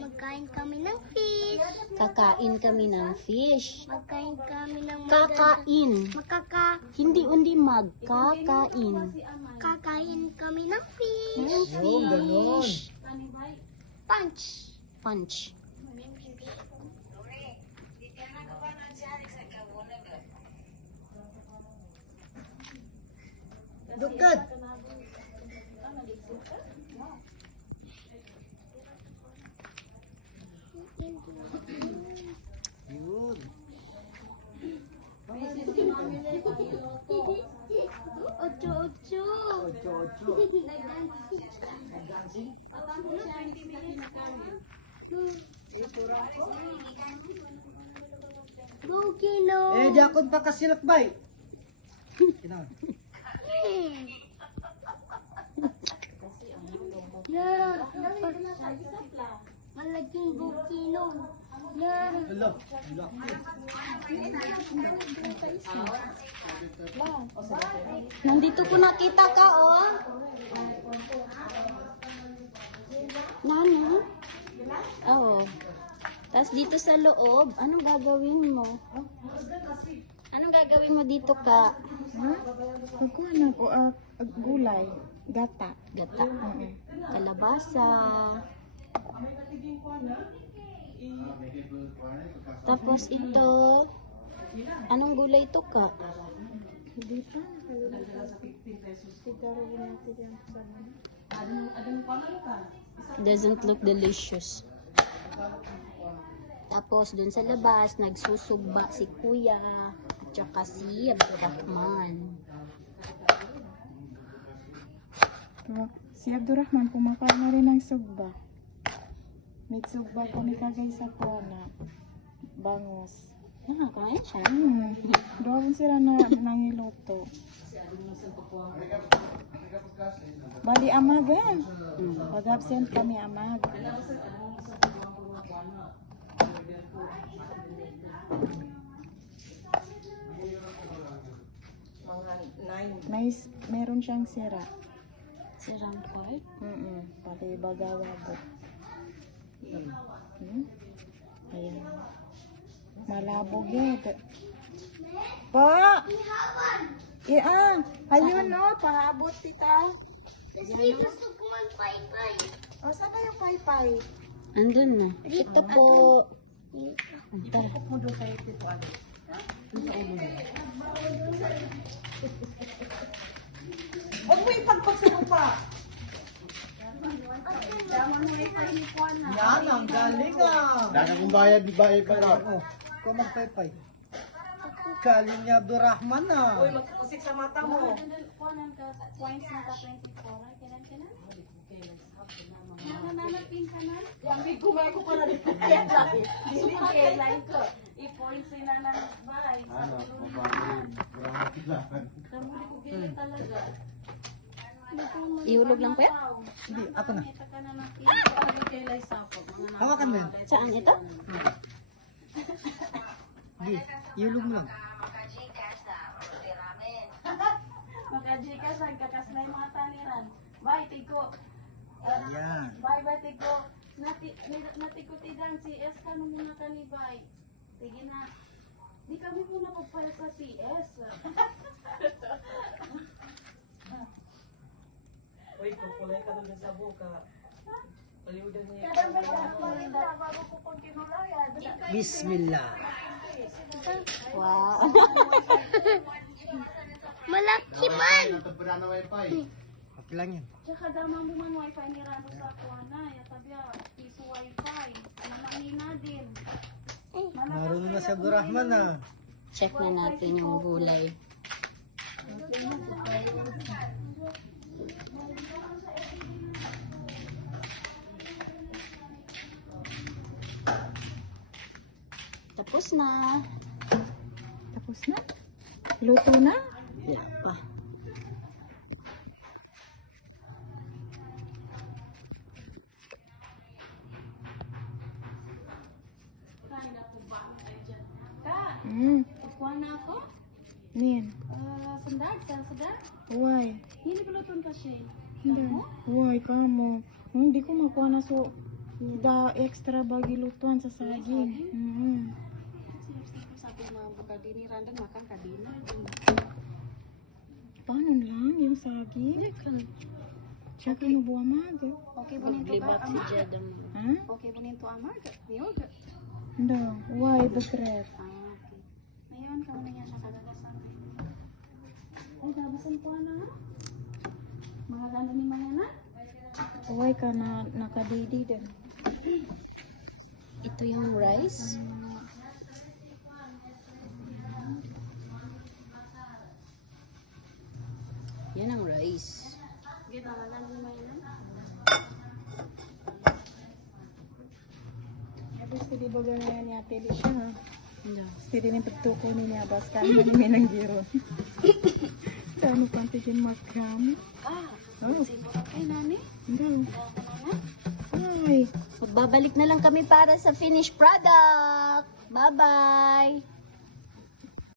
Magkain kami ng fish. Kakain kami ng fish. Magkain kami ng Kakain. Hindi magkakain. Kakain kami ng fish. Ng fish. Punch. Punch. Dugad. Yun. Ocho. Ocho. Go, Kino. Jakon pa kasilakbay. Kina. Yeah. Malaking bukino. Yeah. Hello. Nandito ko nakita ka, oh. Nano? Oo. Tapos dito sa loob, anong gagawin mo? Anong gagawin mo dito ka? Kukuha na ko gulay, gata. Gata. Kalabasa. Tapos ito, anong gulay ito ka? Hindi pa. Siguro natin yan sa Doesn't look delicious. Tapos dun sa labas, nagsusugba si Kuya at saka si Abdurrahman. Si Abdurrahman kumakain na rin ng sugba. May sugba kami kagay sa kuwana. Bangos. Nakakain siya. Doon sila na nangiluto. Bali amag eh. Pag-absent kami amag. Meron siyang sira. Sirang part. Pati bagawabo. Ayan. Malabog yun. Pa! Ayun no, pahabot tita. Kasi gusto ko mag-pay-pay. O, saan kayo pay-pay? Andun na. Ito po. Ito. Mo doon kayo tito. Huwag mo ipagpagpuro pa. Yan, ang galing ah. Dana kong bayad, di bayad pa rin. Oh, kung magpaypay. Galing niya Abdurrahman ah. Uy, magkusik sa mata mo. Lamig kumay ko pala dito. Dili kailan ko. I-points na ng bay. Ano, mababayin. Walang makilaman. Namuli ko gili talaga. Ihulog lang po yan? Hindi, ako na. Kailay sapog. Hawakan mo yun. Saan ito? Hindi, iulog mo lang. Magka-Gcash, nagkakas na yung mga taniran. Bye, tigo. Yan. Bye, tigo. Natiko-tidan, CS ka nung muna ka ni Bye. Sige na. Di kami muna magpala sa CS. Uy, kukulay ka doon sa buka. Paliudan niya. Bismillah. Wow. Malaki man. Natagpuna na wifi. Okay lang yan. Tsaka damang buman wifi ni Rano sa kuwana. Yatabya, piso wifi. Manamina din. Marunong na si Abdurrahman ah. Check na natin yung gulay. Tapos na. Tapos na? Luto na? Wala pa. Mm. Kuha na ako. Nin. Sa sundag, sundag. Why? Hindi ko luton kasi. Hindi. Why kamo? Hindi ko makuha na so da extra bagi lutuan sa saging. Sabi mga bukadini, randang makan kadini. Paano lang yung saging? Tsaka no buwa maga. Okay po nito ka, ama? Ha? Okay po nito, ama? Niyog? Hindi. Why the bread? Ah, okay. Ngayon, kamo na yan nakagagasan. Ay, gabasan ko na. Mga ganda ni mga na. Why ka na nakadidi din? Ito yung rice. Yan ang rice. Gusto di ba ganyan ni Ate Alicia ha? Hindi. Gusto din yung pagtuko ni niya bas kami namin ng giro. Saan pang tigin magkam? Oh, Ay, nani? hindi. Ay. Magbabalik na lang kami para sa finished product. Bye-bye!